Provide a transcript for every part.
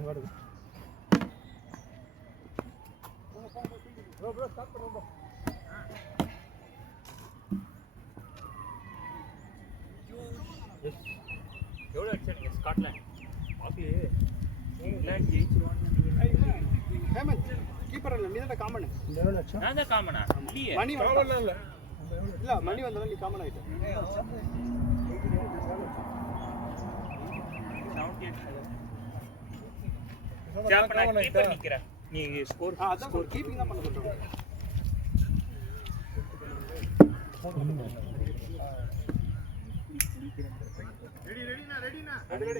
Bro start பண்ணுங்க எவ்வளோ அடிச்சாங்க ஸ்காட்லாண்ட் பாக்கலையே இங்கிலாந்து ஜெயிச்சிருவான்னு ஹேமந்த் கீப்பர் இல்ல நீ தான் காமன் இந்த எவ்வளோ அடிச்சா நான் தான் காமனா இல்லையே மணி காமன் இல்ல மணி வந்தா நீ காமன் ஆயிட்ட கீப்பர் நிக்கிறேன் நீ ஸ்கோர் ஸ்கோர் கீப்பிங் தான் பண்ண சொல்றேன்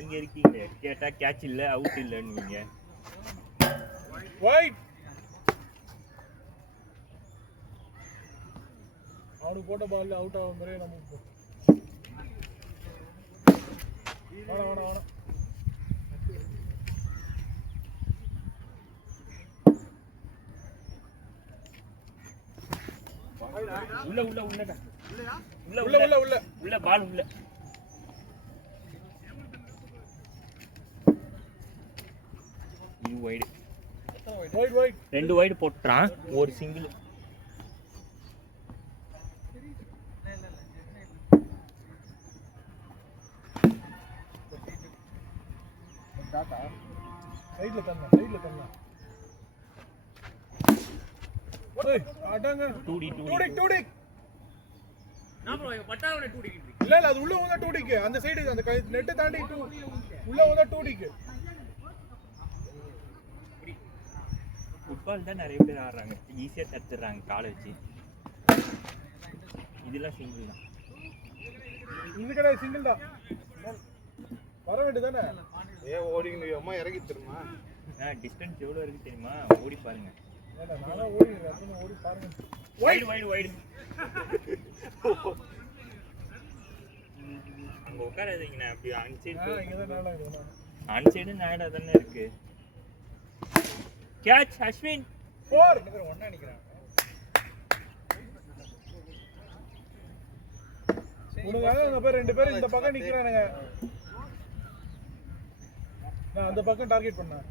நீங்க இருக்கீங்க கேட்டா கேட்ச் இல்ல அவுட் இல்லன்னு நீங்க வைட் அவனுக்கு போட்ட பால் அவுட் ஆகும் முறை நம்ம வேணாம் உள்ள உள்ள உள்ளடா உள்ள உள்ள உள்ள உள்ள பால் உள்ள இது வைட் வைட் வைட் ரெண்டு வைட் போட்றான் ஒரு சிங்கிள் டாடா சைடுல தண்ணா ஓய் ஆடாங்க 2D நான் ப்ரோ பட்டாவன 2D இல்ல அது உள்ள வந்தா 2D க்கு அந்த சைடு அந்த நெட் தாண்டி உள்ள வந்தா 2D க்கு ஃபுட்பால் தான் நிறைய பேர் ஆடுறாங்க ஈஸியா தடுத்துறாங்க காலை வச்சு இதெல்லாம் சிங்கிள் தான் இது கடை சிங்கிள் தான் வர வேண்டியதானே ஓடிங்க அம்மா இறங்கி தருமா டிஸ்டன்ஸ் எவ்வளவு இருக்கு தெரியுமா ஓடி பாருங்க நானா ஓடி பாருங்க வைட் அங்க உட்காராதீங்கண்ணா அப்படி அன்சைடு நாடா தானே இருக்கு கேட்ச் அஸ்வின் 4 ஒண்ணா நிக்கிறான் உனக்கு அங்க பேர் ரெண்டு பேரும் இந்த பக்கம் நிக்கிறானுங்க நான் அந்த பக்கம் டார்கெட் பண்ணேன்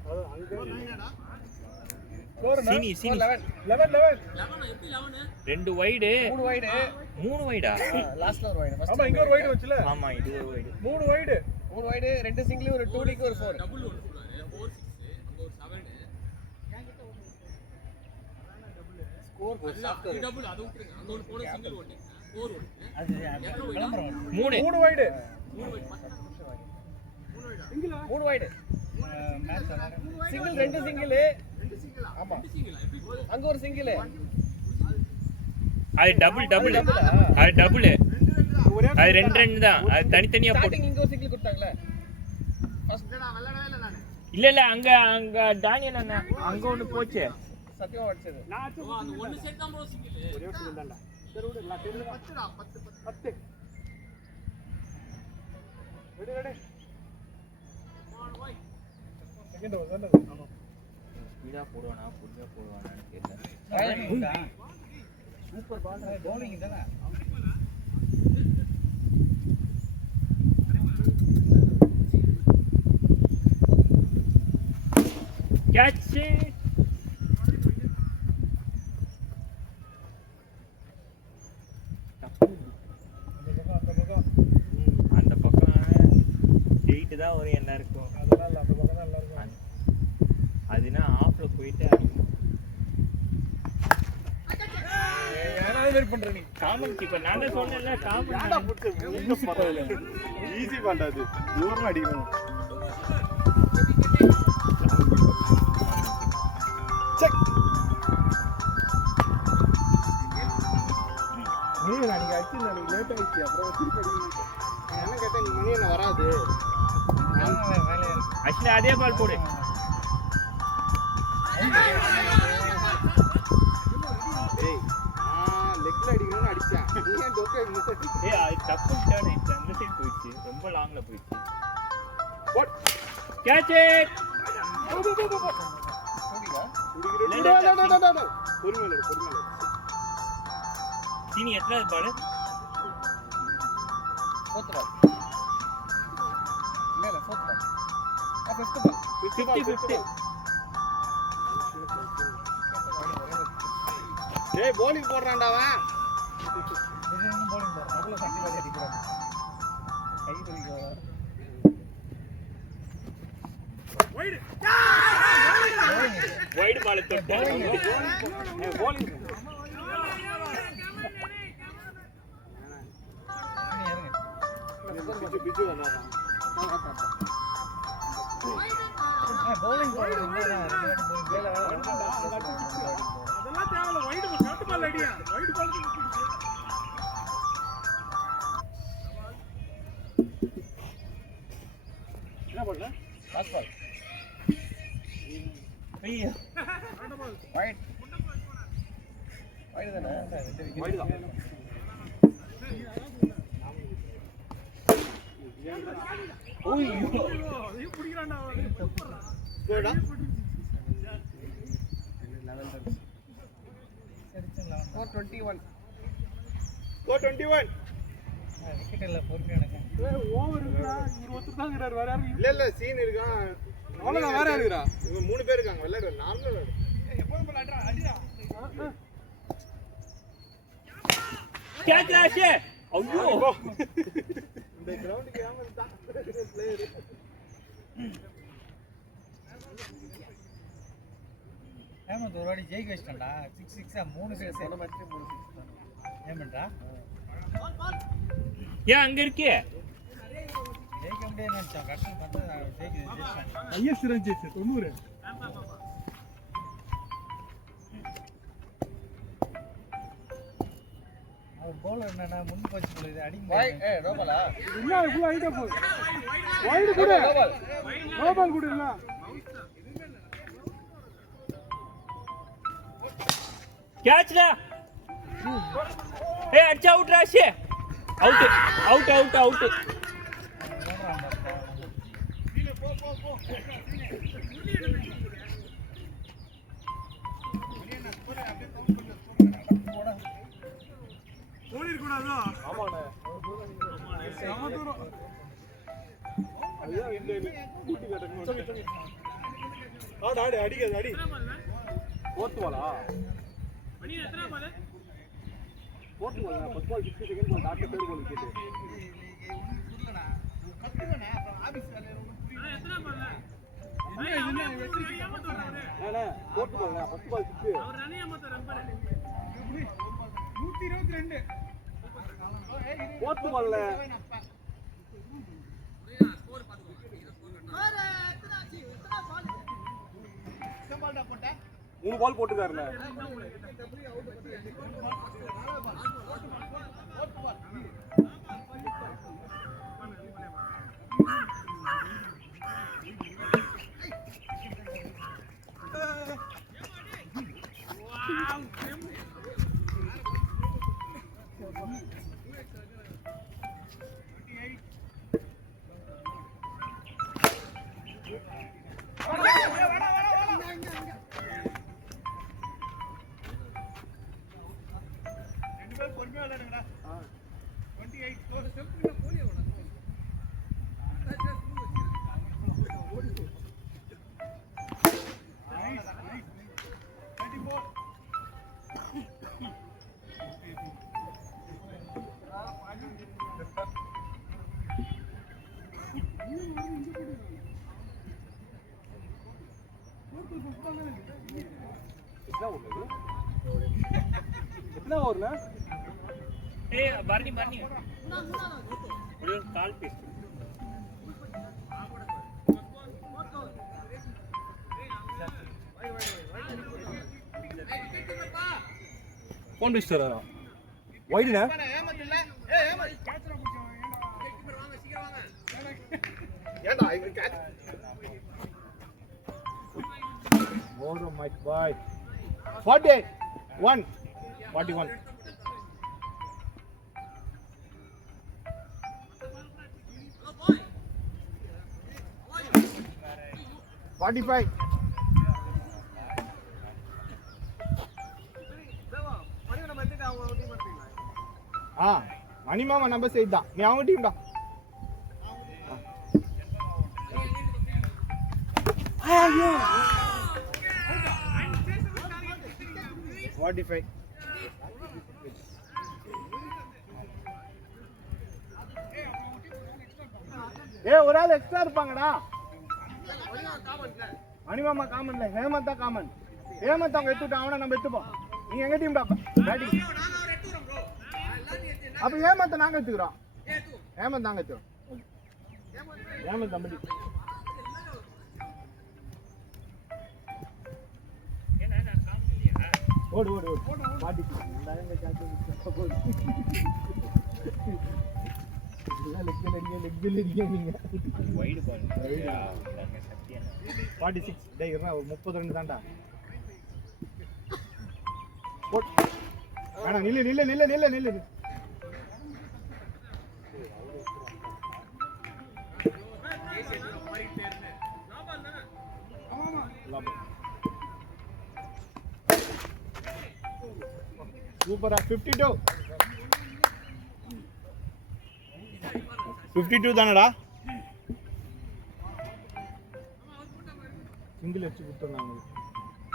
சீனி 11 ரெண்டு வைடு மூணு வைடா லாஸ்ட்ல ஒரு வைடு ஆமா இங்க ஒரு வைடு வச்சுல ஆமா இது ஒரு வைடு மூணு வைடு ரெண்டு சிங்கிள் ஒரு 2D க்கு ஒரு 4 டபுள் 1 4 6 ஸ்கோர் டபுள் அது விட்டுருங்க அங்க ஒரு போன சிங்கிள் ஒன்னு 4 1 அது விளம்பரம் மூணு வைடு மூணு வைடு சிங்கிள் ரெண்டு சிங்கிள் ஆமா அங்க ஒரு சிங்கிள் அது டபுள் அது ரெண்டு தான் அது தனித்தனியா போட்டு இங்க ஒரு சிங்கிள் கொடுத்தாங்களே ஃபர்ஸ்ட் நான் வெள்ளடவே இல்ல நான் இல்ல அங்க டானியல் அண்ணா அங்க ஒன்னு போச்சு சத்தியமா அடிச்சது நான் அந்த ஒன்னு செட் தான் ப்ரோ சிங்கிள் ஒரே சிங்கிள் தான்டா சரி விடு நான் 10 ரெடி செகண்ட் ஓவர் தானே ஸ்பீடா போடுவானான்னு தெரியல சூப்பர் பால் பவுலிங் தானே கேட்ச் அந்த பக்கம் ஜெயிட்டு தான் ஒரு என்ன இருக்கும் அதனால அந்த பக்கம் தான் நல்லா இருக்கும் அதுனா ஆஃப்ல போயிட்டு ஏன்னா வெயிட் பண்ற நீ காமன் கீப்பர் நான் தான் சொன்னேன்ல காமன் ஈஸி பண்றது தூரம் அடிக்கணும் செக் நீ நாளைக்கு அடிச்சு நாளைக்கு லேட் ஆயிடுச்சு அப்புறம் திருப்பி அடிக்கணும் என்ன கேட்டா நீ மணி என்ன வராது ஆக்சுவலி அதே பால் போடு ஏய் லெக்ல அடிக்கணும்னு அடிச்சேன் நீ ஏன் டோக்கே மிஸ் ஆச்சு ஏய் அது டப்பு டர்ன் ஆயிடுச்சு அந்த சைடு போயிடுச்சு ரொம்ப லாங்ல போயிடுச்சு வாட் கேட்ச் இட் பொறுமையில சீனி எத்தனை பால் ஃபோர்த் பால் மேல ஃபோர்த் பால் ஃபிஃப்த் பால் 50-50. டேய் bowling போடுறான்டா அவன். இன்னும் bowling போறான் அதுல சட்டி வாரி அடிக்கிறான் கை வலிக்கு வைட் பால் தொட்டாங்க. bowling பிஜு வந்தாராம். bowling போறான் அதெல்லாம் தேவையில்ல வைட் ஷார்ட் பால் அடியா வைட் பால் என்ன பண்ணல? பாஸ் பால் ஐயோ வைட் வைட் தானே வைடு தான். ஓய்யோ அதையும் பிடிக்கிறான்டா போடா. 421 421. விக்கெட் இல்ல பொறுமையானங்க ஓவர் இருக்குடா இவர் ஒருத்தர் தான் இருக்காரு வேற யாரும் இல்ல இல்ல சீன் இருக்கான். அவ்வளவுதான் வேற யாரு இருக்கா? இவங்க 3 பேர் இருக்காங்க. விளையாடு நார்மலா விளையாடு. எப்பவும் போல அடிடா கேட்ச் ராஷ். ஐயோ இந்த கிரவுண்டுக்கு ஏமா தான் பிளேயர். ஹேமந்த் ஒரு வாட்டி ஜெயிக்க வச்சிட்டான்டா 6-6 3 6 சொன்ன மாதிரி 3 6 ஹேமந்த்ரா ஏன் அங்க இருக்கே? ஜெயிக்க முடியாது நினைச்சோம் கரெக்டா பார்த்தா ஜெயிச்சான் ஐஎஸ் ரஞ்சித் 90 அவர் பவுலர் என்னன்னா முன் பஞ்ச் போடுது அடிங்க ஏய் நோபாலா இல்ல ஃபுல் ஹைட்டா போ வைட் கூட நோ பால் கூட இல்ல கேட்ச்டா. ஏய் அடிச்சா அவுட் ராஷ். Out out out out. ஓடி இருக்க கூடாதோ ஆமாண்ணே. சம தூரம் அதுதான் இந்த கூட்டி கட்டணும். ஆடு ஆடு அடிக்காது அடி. ஃபோர்த் பாலா? மணி எத்தனை ball? Fourth ball. First ball 60 second ball டாக்டர் பேர் பால் விக்கெட். கத்துவனே அப்புறம் ஆபீஸ் வேலைய ரொம்ப புரியுது எத்தனை பால்? ஏமாத்த வர்றாரு. அண்ணே ஃபோர்த் பால். First ball 6. அவர் ரன் ஏமாத்த ரம்பர் 122 ஃபோர்த் பால்ல மூணு பால் போட்டுக்காருல. பொறுமையா விளையாடுங்கடா 28 ஸ்டெப் போலியா எத்தனை ஓவர்ல? ஏய் பரணி பரணி ஒரு கால் பீஸ். ஃபோன் மிஸ்டர் வைடுனா? ஏமாத்து இல்ல ஏய் ஏமாத்து கேட்ச்ல புடிச்சோம் வாங்க சீக்கிரம் வாங்க ஏண்டா இவன் கேட்ச் ஓவர் மை பாய் 48 1 41 45 மணிமாமா நம்ம சைடு தான். நீ அவங்க டீம் தான். 45. ஒரு ஆள் எக்ஸ்ட்ரா இருப்பாங்கடா. மணிமாமா காமன்ல, ஹேமந்தா காமன். ஹேமந்த் அவங்க எடுத்துட்டோம், அவனை நம்ம எடுத்துப்போம். நீங்க எங்க டீம் பேட்டிங். அப்ப ஹேமந்த் நாங்க எடுத்துக்கிறோம். ஹேமந்த் நாங்க எடுத்துக்கிறோம். ஹேமந்த் தம்பி ஓடு ஓடு ஓடு பாட்டிக்கு இந்த சாத்து போடு. வைடு பால் 46 டேய் இருடா ஒரு 30 ரன் தான்டா. வேணா நில்லு நில்லு நில்லு நில்லு நில்லு. சூப்பரா 52 தானடா. சிங்கிள் அடிச்சு கொடுத்துருந்தாங்க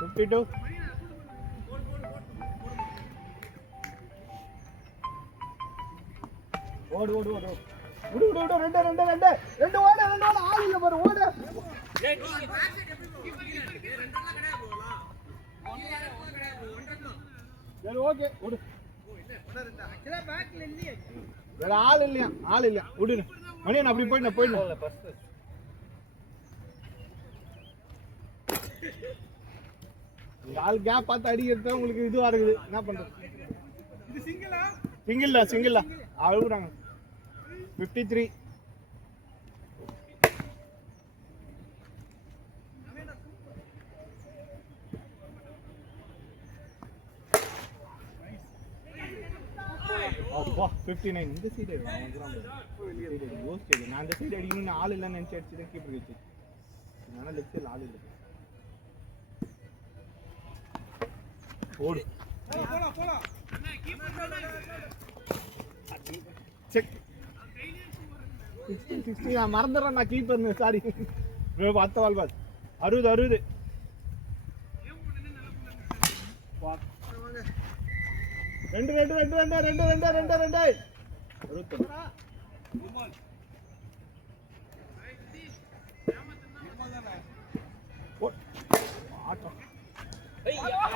52. ஓடு ஓடு ஓடு விடு விடு விடு. ரெண்டு ரெண்டு ரெண்டு ரெண்டு ஓடு ரெண்டு ஓடு. ஆள் இல்ல பாரு ஓடு. சரி ஓகே விடு. வேற ஆள் இல்லையா ஆள் இல்லையா விடு. மணியன் அப்படி போயிடணும் போயிடணும். ஆள் கேப் பார்த்து அடிக்கிறது உங்களுக்கு இதுவா இருக்குது. என்ன பண்றது? சிங்கிள் தான் சிங்கிள் தான் அழுகுறாங்க. 53. அப்பா 59. இந்த சைடு யோசிச்சு நான் அந்த சைடு அடிக்கணும்னு ஆள் இல்லைன்னு நினைச்சு அடிச்சுதான் கீப்பர் வச்சு. அதனால லெஃப்ட் சைடில் ஆள் இல்லை. ஓடு செக் 60 நான் மறந்துடுறேன். நான் கீப்பர் சாரி. 10 பால் பாஸ் 60 60. ரெண்டு ரெண்டு ரெண்டு ரெண்டு ரெண்டு ரெண்டு ரெண்டு ரெண்டு 60.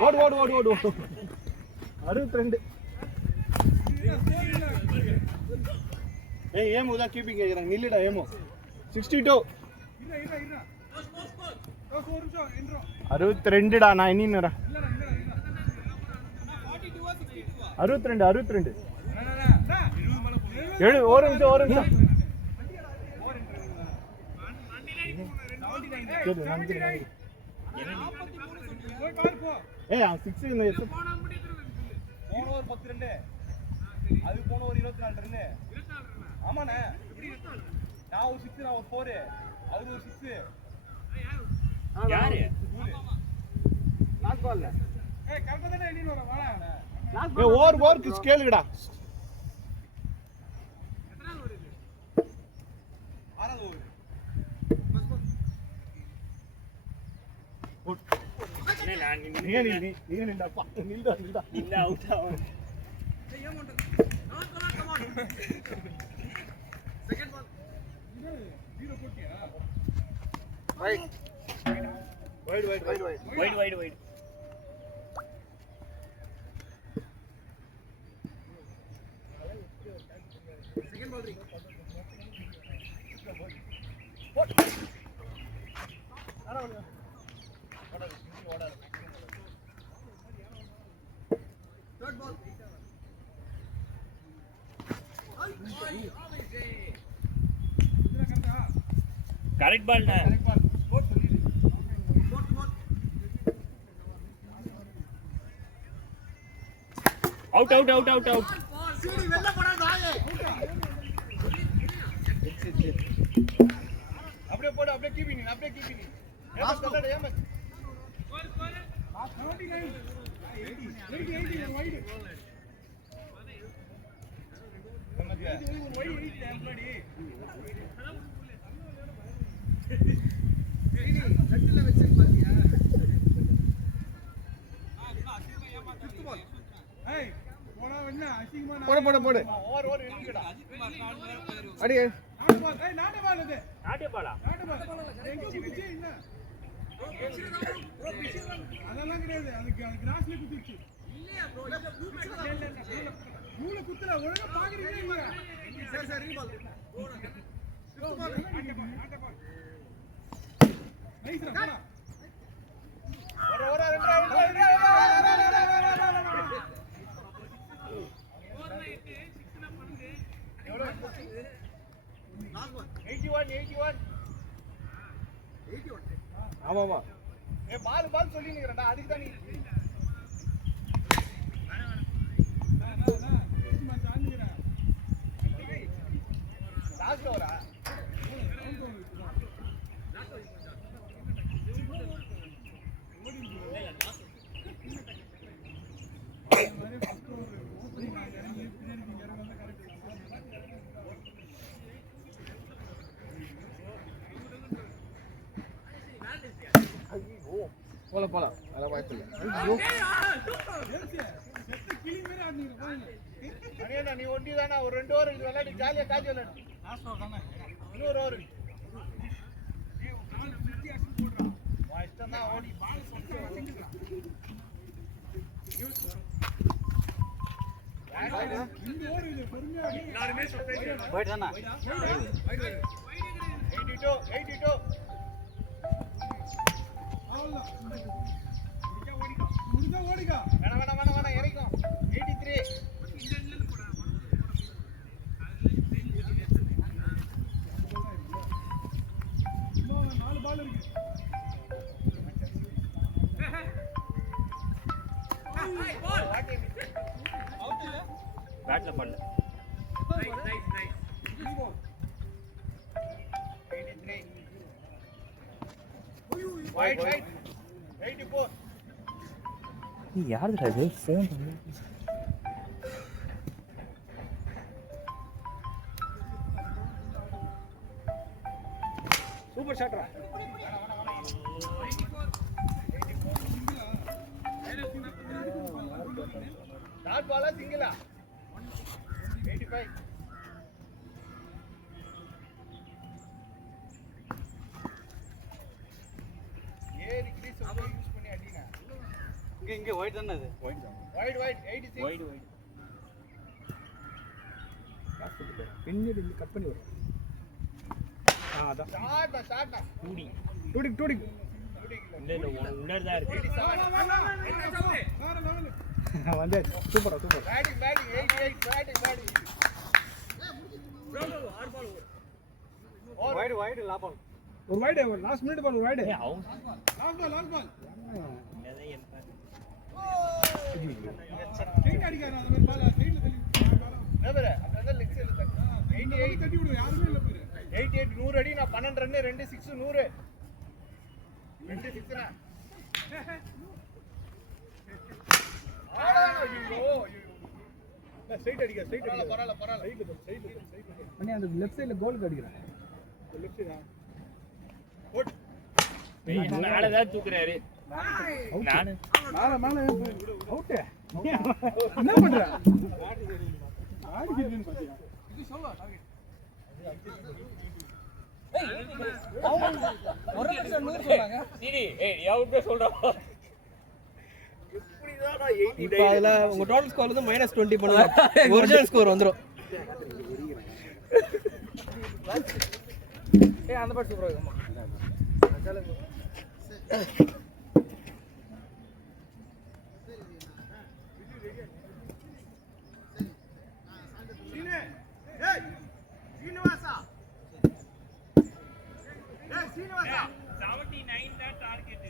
ஓடு ஓடு ஓடு ஓடு 62. ஏய் ஏமோ தான் கீப்பிங் கேக்குறாங்க. நில்லுடா ஏமோ 62. 62டா. நான் இன்னினறா 62 62. ஏழு ஒரு நிமிஷம் ஒரு நிமிஷம். சரி நன்றி நன்றி. ஏய் 6 இந்த போன ஒரு 10 ரன் அது போன ஒரு 24 ரன். ஆமாண்ணே நான் ஒரு 6 நான் ஒரு 4 அவரு ஒரு 6. யாரு லாஸ்ட் பால்ல ஏய் கரெக்ட்டா தானே எண்ணிட்டு வர வாடா. லாஸ்ட் ஏய் ஓவர் ஓவர் கிஸ் கேளுடா. எத்தனை ஓவர் இது? 6வது ஓவர். நீங்க நில்லுடா நில்லுடா நில்லுடா இல்ல அவுட் ஆகும். ஏய் ஏமாண்டா. Come on second ball. இது 0 போட்டியா? Right wide wide wide wide wide wide. Second ball 3. Third ball. Correct பால்ண்ணா. Out out out out out. சீடி வெல்ல போடா நாயே. அப்படியே போடு அப்படியே கீப்பிங் அப்படியே கீப்பிங். ஏமஸ் தள்ளடா ஏமஸ். ஸ்கோர் 79. 80 வைட். ஏய் போடா என்ன அசிங்கமா போடு ஓவர் ஓவர் எடுக்கடா அடி நாட்டு பால் ஏய் நாட்டு பால் இது நாட்டியப்பாளா நாட்டு பால் எங்க குதிச்சு என்ன அதெல்லாம் கிடையாது அதுக்கு கிராஸ்ல குதிச்சு இல்லையா ப்ரோ இல்ல மூளை குத்துற ஒழுங்கா பாக்குறீங்க இல்ல சரி ரீபால் நாட்டு பால் நைஸ்ரா போடா ஓவர் ஓவர் ரெண்டு எவ்வளோ 81 ஆமாமா ஏ பால் சொல்லி நிக்கிறடா அதுக்கு தான் நீ லாஸ்ட் ஓவரா போலாம் அதெல்லாம் வாய்ப்பு இல்லை அண்ணா நீ ஒண்டி தானே ஒரு 2 ஓவர் இது விளையாடி ஜாலியா காஜ் விளையாடு இன்னொரு ஓவர் இஷ்டம் தான் ஓடி ஓடிக்கா வேணாம் இறக்கும் 83 4 பால் இருக்கு பேட்ல பண்ணல Wide, 84. யாருடா இது ஃபோன் சூப்பர் ஷாட்ரா டாட் பாலா சிங்கிளா 85 ஏரி கிரீஸ் யூஸ் பண்ணி அடிங்க இங்க ஒயிட் தானே அது வைட் 86 வைடு பின்னாடி கட் பண்ணி வரும் அதான் ஷாட்டா கூடி டூடி இல்ல உள்ளர் தான் இருக்கு 87 வந்து சூப்பர் பேட்டிங் 88 பேட்டிங் வைடு லாபம் ஒரு வைடு லாஸ்ட் மினிட் பால் ஒரு வைடு அவங்க லாஸ்ட் பால் எதை என்ன ஸ்ட்ரைட் அடிக்காத அந்த மாதிரி பால் சைடுல தள்ளி நபரே அப்படியே லெக் சைடுல தட்டு 88 தட்டி விடு யாருமே இல்ல பாரு 88 100 அடி நான் 12 ரன் 2 6 100 2 6 ஐயோ ஸ்ட்ரைட் அடிக்க பரவாயில்ல அண்ணே அந்த லெஃப்ட் சைடுல கோல் அடிக்குறான் லெஃப்ட் சைடா மேல தான் தூக்குறாரு நானு மேல அவுட் என்ன பண்ற ஆடிக்கிறேன்னு பாத்தியா ஒரு நிமிஷம் 100 சொன்னாங்க சரி எவ்வளவு சொல்றா இப்போ அதுல உங்க டோட்டல் ஸ்கோர் வந்து -20 பண்ணுங்க ஒரிஜினல் ஸ்கோர் வந்துரும் அந்த பாட்டு சூப்பரா இருக்குமா சீனிவாசா 79 தான் டார்கெட்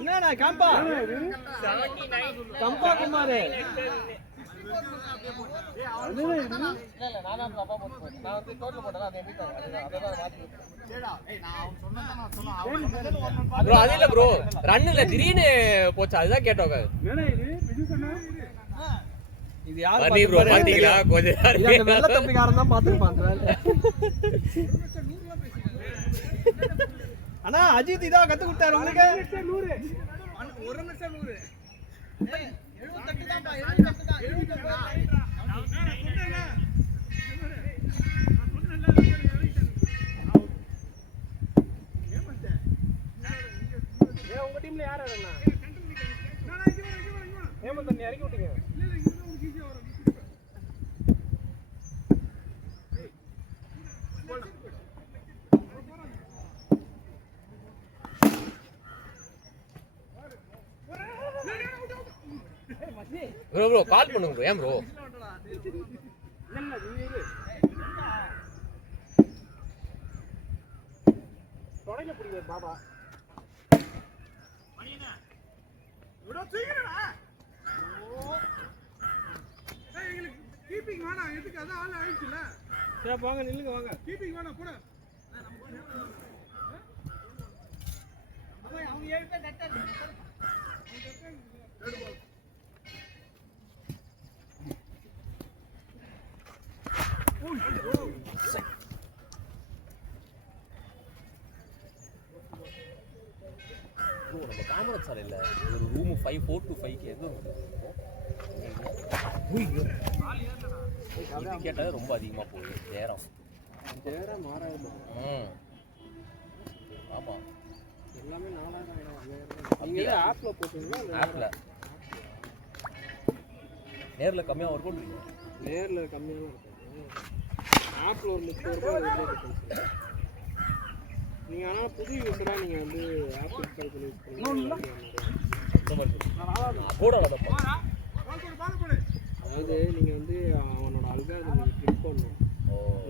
என்னடா கம்பா 79 கம்பா குமார் ப்ரோ அது இல்ல ப்ரோ ரன் இல்ல திடீர்னு போச்சு அதுதான் கேட்டோங்க என்னடா இது சொன்னா இது யாரு பன்னி ப்ரோ பாத்தீங்களா கொஞ்ச இது அந்த வெள்ள தம்பிக்காரன் தான் பாத்துப்பாங்க அண்ணா அஜித் இதா கத்து கொடுத்தாரு உங்களுக்கு 100 1 நிமிஷம் 100 ஏய் 78 தான்ப்பா 78 தான் 78 தான் நான் சொன்னேன்ல உங்க டீம்ல யார் அண்ணா நான் இங்க வரேன் ஹேமந்த் அண்ணா இறக்கி விட்டுங்க இல்ல இங்க தான் உங்களுக்கு ஈஸியா வரும் ப்ரோ கால் பண்ணுங்க ப்ரோ ஏன் ப்ரோ இல்ல நீ இரு தொடங்க புடிங்க பாபா மணியனா விட தூக்கிடா ஓ ஏய் உங்களுக்கு கீப்பிங் வேணாம் எதுக்கு அத ஆள் ஆயிடுச்சுல சரி வாங்க நில்லுங்க வாங்க கீப்பிங் வேணாம் போடு அவங்க 7 பேர் நெட்டர் ரெட் பால் நம்ம காமராஜ் சாலை இல்ல ஒரு ரூம் 4 to 5 எங்க இது கேட்டாலே ரொம்ப அதிகமா போகுது நேரம் மாறாது ஆமா எல்லாமே 4000 நீங்க ஆப்ல போடுறீங்களா ஆப்ல நேர்ல கம்மியா ஒர்க் பண்றீங்க நேர்ல கம்மியா தான் இருக்கும் ஆப்ல ஒரு 30 ரூபாய் இருக்கு நீங்க ஆனா புது யூசரா நீங்க வந்து ஆப் இன்ஸ்டால் பண்ணி யூஸ் பண்ணீங்க அதாவது நீங்க வந்து அவனோட அல்காரிதம் நீங்க கிளிக் பண்ணணும்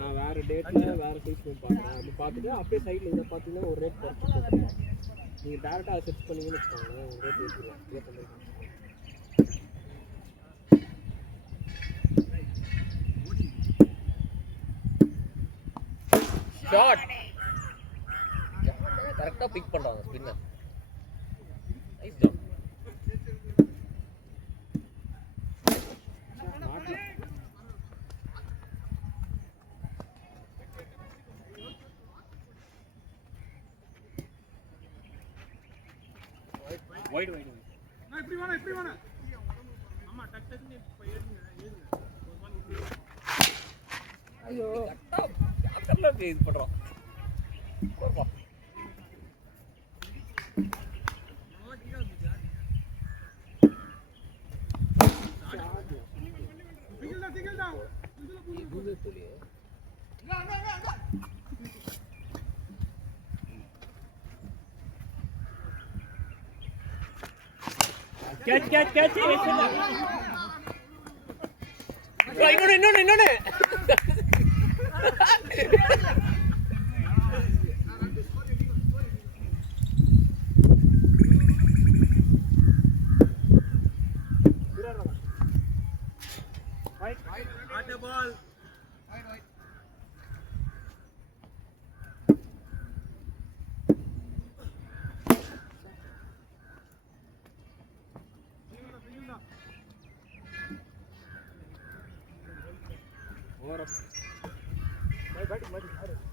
நான் வேற டேட்ல வேற சைஸ் பார்க்குறேன் அப்படி பார்த்துட்டு அப்படியே சைடில் இதை பார்த்தீங்கன்னா ஒரு ரேட் குறைச்சி போட்டுருவோம் நீங்கள் டேரெக்டாக அதை செர்ச் பண்ணீங்கன்னு வச்சுக்கோங்களேன் ஒரு ரேட் ஏற்றிடுவோம் ஏற்ற மாதிரி ஷாட் கரெக்டா பிக் பண்றாங்க ஸ்பின்னர் நைஸ் ஜம்ப் வைட் நான் இப்படி வாணா அம்மா டக் டக்னு ஏறுங்க ஐயோ கரெக்டா இது பண்றோம் போப்பா catch இன்னொன்னு ball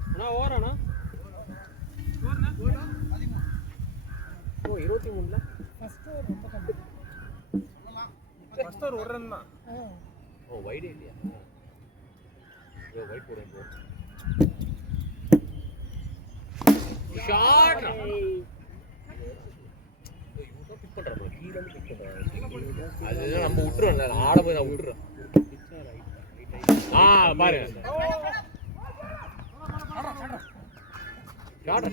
அண்ணா ஓவராண்ணா ஓ 23ல ஃபர்ஸ்ட் ஒரு ரன் தான் ஓ வைட் இல்லையா ஓ வைட் போடுங்க ப்ரோ ஷாட் இவங்க பிக் பண்றாங்க ப்ரோ கீழ இருந்து பிக் பண்றாங்க அது நம்ம விட்டுறோம்ல ஆட போய் நான் விட்டுறேன் பாரு ஷாட்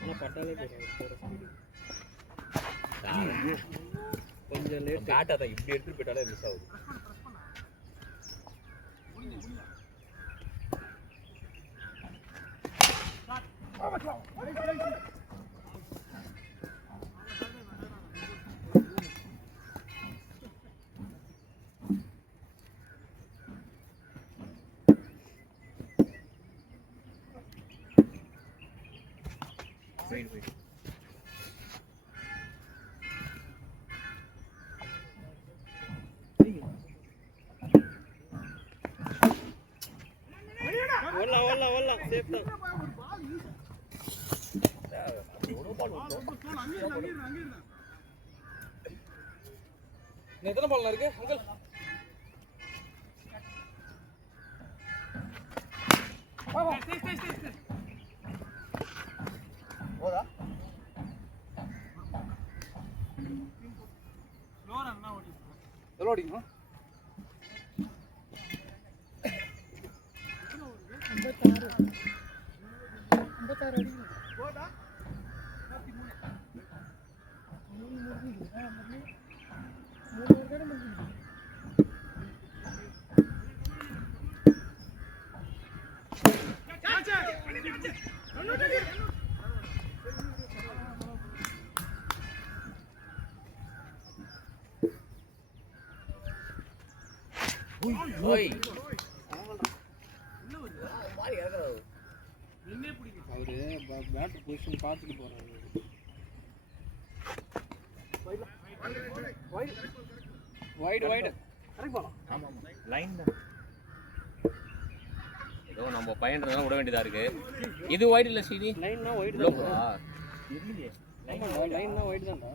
ஆனா பட்டாலே கொஞ்சம் லேட் பேட் அத இப்படி எடுத்து போய்ட்டாலே மிஸ் ஆகுது ஓடலாம் சேஃப் தான். எத்தனை பால் இருக்கு அங்கிள்? போதா எவ்வளோ அடிக்கணும்? 56 அடிக்கணும். போதா ஓய் அவரு பேட் பொசிஷன் பார்த்துட்டு போறாரு. வைடு லைன் தான். ஏதோ நம்ம பையன்றதால விட வேண்டியதா இருக்கு. இது வைட் இல்ல சீனி. லைன்னா வைடு உள்ள தான். போதா? தெரியலையே. லைன்னா வைடு தான்டா.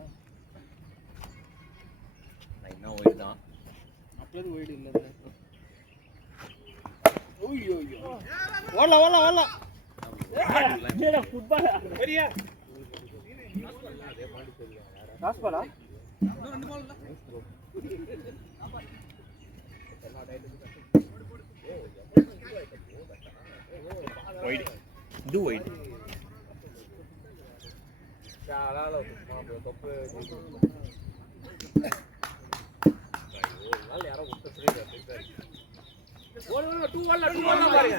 லைன்னா வைட் தான். அப்படியே வைடு இல்ல. ஓய்யோ ஓடலாம். ஏடா ஃபுட்பால் சரியா? லாஸ்ட் பாலா? இன்னும் 2 பால் இல்ல. வைட். இது வைட். சாலால தொப்பு. நாளை யாரோ உள்ள சொல்லிட்டாரு. ஓடு 2 பால் பாருங்க.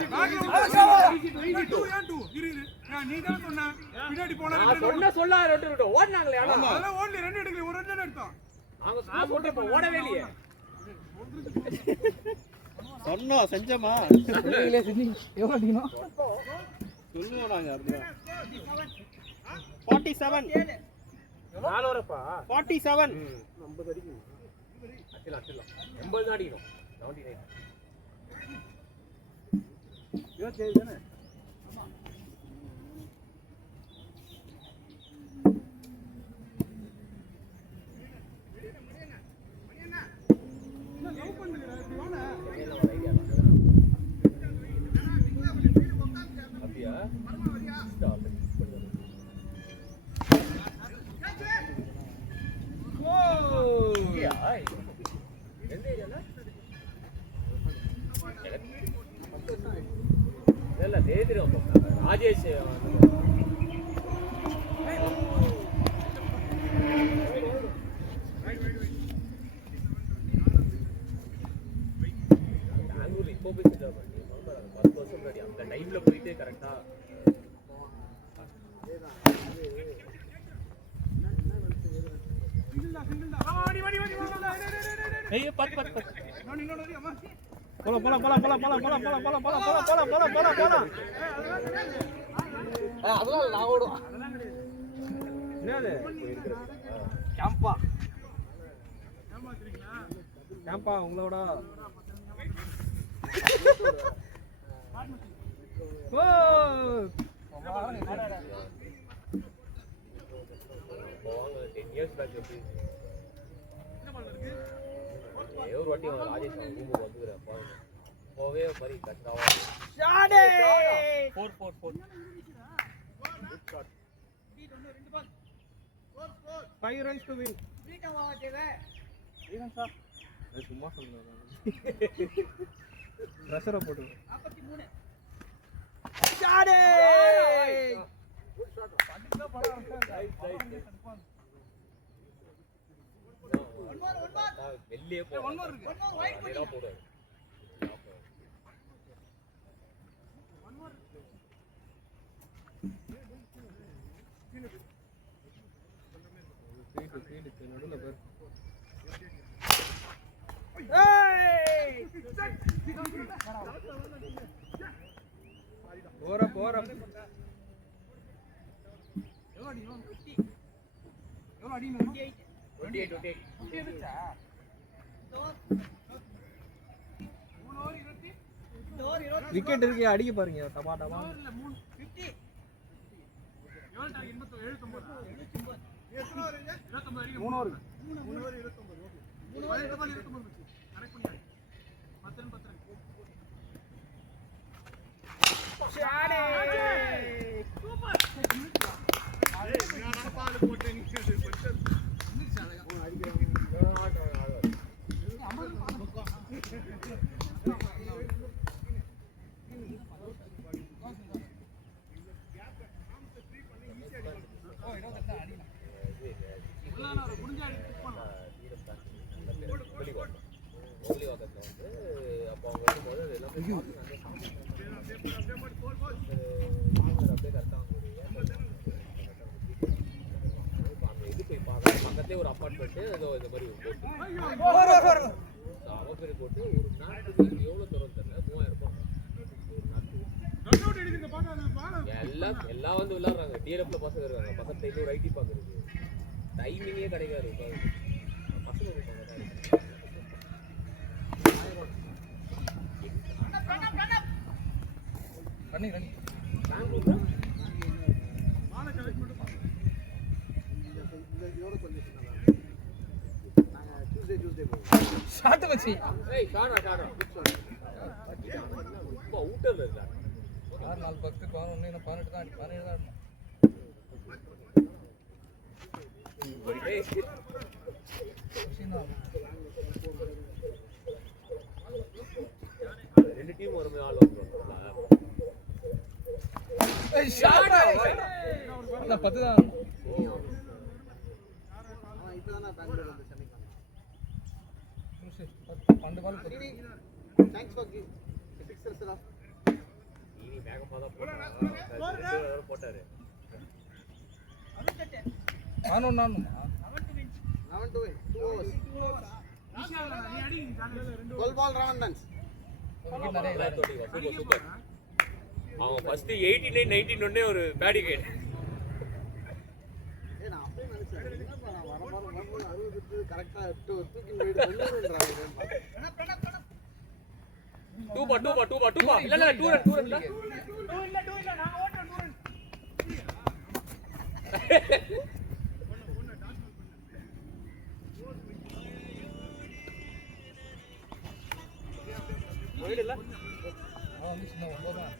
இரு. நீ தான் சொன்ன பின்னாடி போனா சொல்ல ரெண்டு ஓடுனாங்களே. அதெல்லாம் ஓடல 2 எடுக்கல ஒரு 2 எடுத்தோம். நாங்க சும்மா சொல்றப்ப ஓடவே இல்லையே. சொன்னோம் செஞ்சோமா? இல்ல செஞ்சீங்க. எவ்வளவு அடிக்கணும்? சொல்லுவோம் நாங்க அப்படியே. 47 4 47 50 அடிக்கணும். அடிக்கலாம் 80 தான் அடிக்கணும். 79 27 தானே? ராஜேஷ் பெங்களூர் இப்போ போய் செஞ்சா 10 வருஷம் முன்னாடி அந்த டைம்ல போயிட்டு கரெக்டா அதெல்லாம் நான் ஓடும். என்னது கேம்பா உங்களோட ஒரு வாட்டி ராஜேஷ் ரூமுக்கு வந்துக்கிறேன் போவே மாதிரி கஷ்டம் 5 runs to win. சும்மா சொல்லுங்க பிரஷரை போட்டு 43 வெளியே போடு போற எவ்வளவு அடிக்கணும்? 28 3 ஓவர் 20 விக்கெட் இருக்கு அடிக்க பாருங்க டபா டபா. மூணு ஓவர் 29. ஓகே 19 பால் 29 வச்சு கரெக்ட் பண்ணியாரு. 10 run 10 run. சூப்பர். நான் பால் போட்டேன் நீ கொஞ்சம் பக்கத்தே ஒரு அப்பார்ட்மெண்ட் ஏதோ இந்த மாதிரி அவ பேரு போட்டு ஒரு நாட்டுக்கு எவ்வளவு தூரம் தெரியல 3000 எல்லாம் வந்து விளையாடுறாங்க. டிஎல்எஃப்ல பசங்க இருக்காங்க, பக்கத்துல இன்னொரு ஐடி பாக்குறது டைமிங்கே கிடைக்காது. பசங்க ஷாட் வச்சி ஏய் ஷாடா ரொம்ப அவுட்டர்ல இருக்கா. 6 4 10 11 இன்னும் 18 தான் 17 தான் ஆடணும். ஏய் ரெண்டு டீம் வருமே ஆள் வந்துருவாங்க. ஏய் ஷாட் அண்ணா 10 தான் ஆடணும். அவன் இப்பதானே பெங்களூர் வந்து சென்னைக்கு வந்தான். 12 பால் தேங்க்ஸ் ஃபார் கிவ் சிக்ஸர்ஸ் ரா. இனி மேகமா தான் போட்டாரு. நானும் நானுமா 11 to win 2 overs. 12 ball Ravandans. Super. அவன் ஃபர்ஸ்ட் 89 19 ஒண்ணே ஒரு பேட்டிங் கேட். நான் அப்படியே நினைச்சேன் என்னப்பா நான் வரும்போது 60 கரெக்ட்டா தூக்கி வீடு பண்ணுறேன்றாங்க. டூ பா இல்ல 2 ரன் இல்ல நான் ஓட்டறேன் 2 ரன். போயிடு இல்ல அவன் வந்து சின்ன 9 தான்.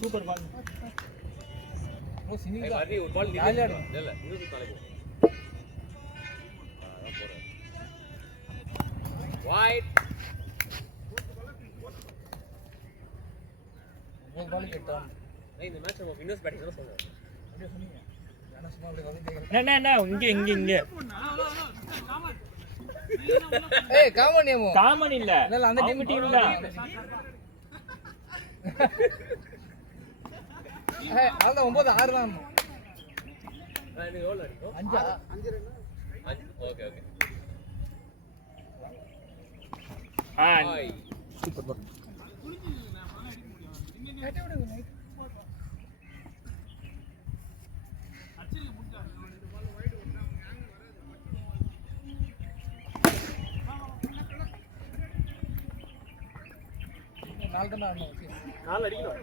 சூப்பர் பால். ஓ சிங்கிள் தான். ஒரு பால் ஜாலியா ஆடு. இல்ல இன்னும் தலை போ. வைட் 9 பால் கேட்டான். இந்த மேட்ச் நம்ம வின்னர்ஸ் பேட்டிங் தான் சொல்றோம். அப்படியே சொன்னீங்க. நான் சும்மா அப்படியே வந்து கேக்குறேன். இங்க ஏய் காமன் நேமோ. காமன் இல்ல இல்ல அந்த டீம் டீம்ல ஏய் அத 9 6 தான். இது எவ்வளவு அடிக்கும்? 5 5 ரன். ஓகே ஆ சூப்பர் பால். நாலு தான் ஆடணும். நாலு அடிக்கணும்.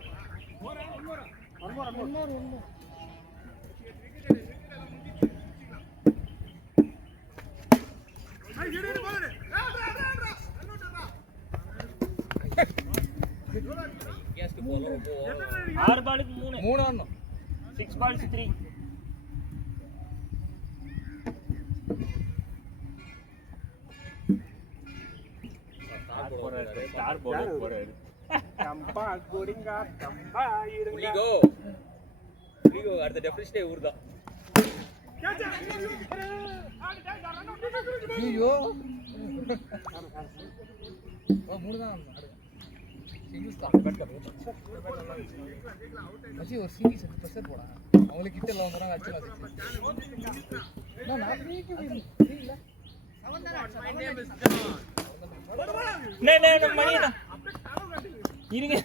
கேஸ்ட் போறோம். 6 பாலுக்கு 3 ஆடணும். 6 balls 3. ஸ்டார் போலர் போறாரு. கம்பா கோடிங்கா கம்பா இருங்க. புலிகோ அடுத்த டெஃபினிஷனே ஊர்தான். ஐயோ ஓ 3 தான் ஆடணும். சிங்கிள்ஸ் தான். மச்சி ஒரு சீரிஸ் பிரஷர் போடா. அவங்களுக்கு கிட்ட எல்லாம் வந்தா அடிச்சலாம். நான் நீக்கு இல்ல. மணினா இருங்க.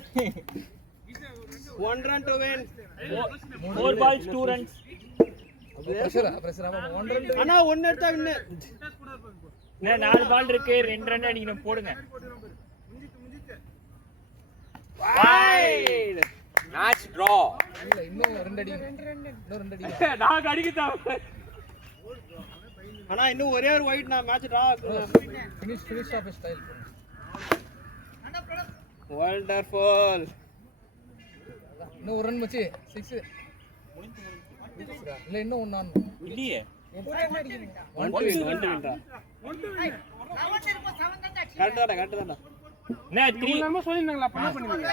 1 run to win. 4 balls 2 runs. Pressure ஆமா 1 ரன். அண்ணா 1 எடுத்தா வின்னு. 4 பால் இருக்கு 2 ரன் அடிக்கணும் போடுங்க வைட் மேட்ச் டிரா இல்ல இன்னும் 2 அடி நான் அடிக்கதா ஆனா இன்னும் ஒரே ஒரு வைட் நான் match draw finish off style wonderful இன்னும் ஒரு ரன் மச்சி 6 இல்ல இன்னும் ஒன்னு ஆன் இல்லையே 1 கரெக்டாடா என்ன 3 நம்ம சொல்லிருந்தாங்களா பண்ண பண்ணுங்க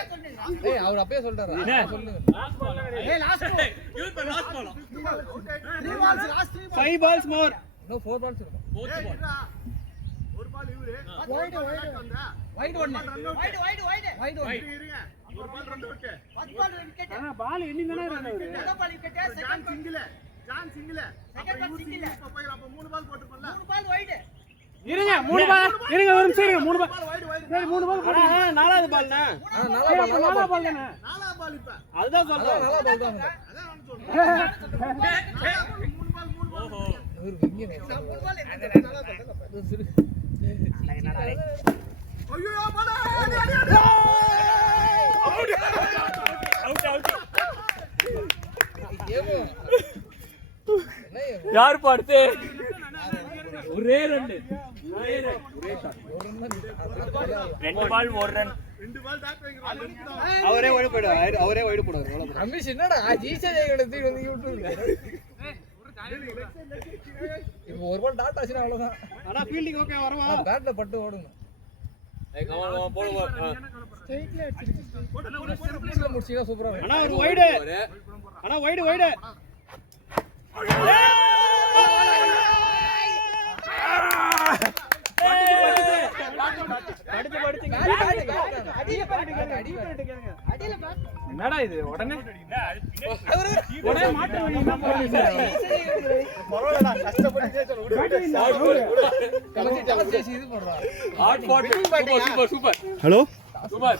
ஏய் அவர் அப்பவே சொல்றாரு சொல்லுங்க Three balls, last 3 balls. 5 balls more இன்னும் 4 பால்ஸ் இருக்கு ஒரு பால் இவரு வைட் ஒன்னு வைட் ஒன்னு இருங்க ஒரு பால் ரெண்டு விட்டு ஆனா பால் எண்ணிதானே இருந்தது ஜான் சிங்கிள் இப்ப போய் அப்ப 3 பால் போட்டுப்போம்ல இருங்க 3 பால் இருங்க ஒரு நிமிஷம் இருங்க 3 பால் வைடு சரி 3 பால் போடு நாலாவது பால்னா நல்லா பால் தானே நாலா பால் இப்ப அதுதான் சொல்றேன் நல்லா பால் தான் அதான் நான் சொல்றேன் 3 பால் ஒரு விங்க ஐயோ பாடா அவுட் ஏமோ யார் பாடுது ஒரே ரன் 2 பால் 1 ரன் 2 பால் டாட் வைங்கறான் அவரே வைடு போடுவார் அவ்வளவுதான் ரமேஷ் என்னடா ஜீசே ஜெயகடத்தி வந்து யூடியூப்ல இப்போ ஒரு பால் டாட் ஆச்சுனா அவ்வளவுதான் ஆனா ஃபீல்டிங் ஓகே வரவா பேட்ல பட்டு ஓடணும் ஏய் கமான் போடு ஸ்ட்ரைட்ல அடிச்சிட்டு முடிச்சினா சூப்பரா இருக்கும் ஆனா ஒரு வைடு ஆனா வைடு என்னடா இது உடனே பரவாயில்லை கஷ்டப்பட்டு கலச்சி இது போடுறா சூப்பர் ஹலோ சூப்பர்